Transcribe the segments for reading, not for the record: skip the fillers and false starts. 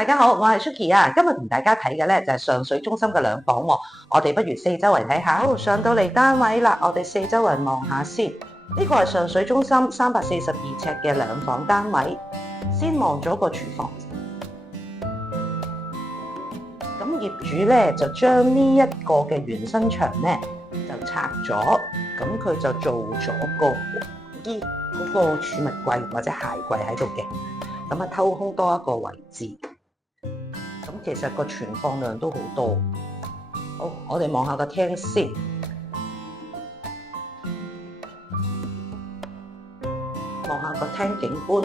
大家好，我係 Suki 啊，今日同大家睇嘅咧就係上水中心嘅兩房喎，我哋不如四周圍睇下。好，上到嚟單位啦，我哋四周圍望下先。呢個係上水中心342尺嘅兩房單位，先望咗個廚房。咁業主咧就將呢一個嘅原生牆咧就拆咗，咁佢就做咗個嗰個儲物櫃或者鞋櫃喺度嘅，咁啊偷空多一個位置。咁其實個存放量都好多。好，我哋望下個廳先，望下個廳景觀。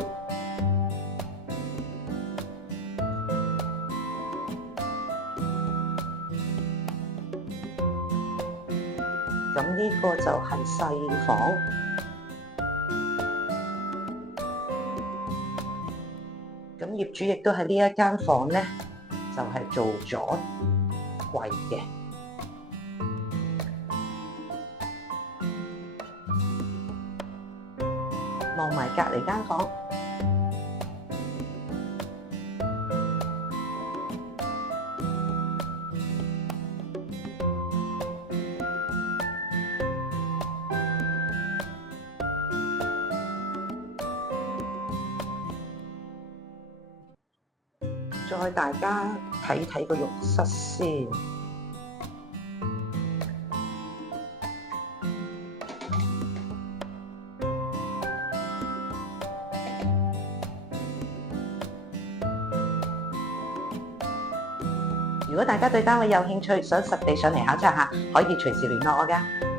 咁呢個就係細房。咁業主亦都喺呢一間房咧，就係做咗櫃嘅。望埋隔離間房，再大家睇睇個浴室先。如果大家對單位有興趣，想實地上嚟考察下，可以隨時聯絡我㗎。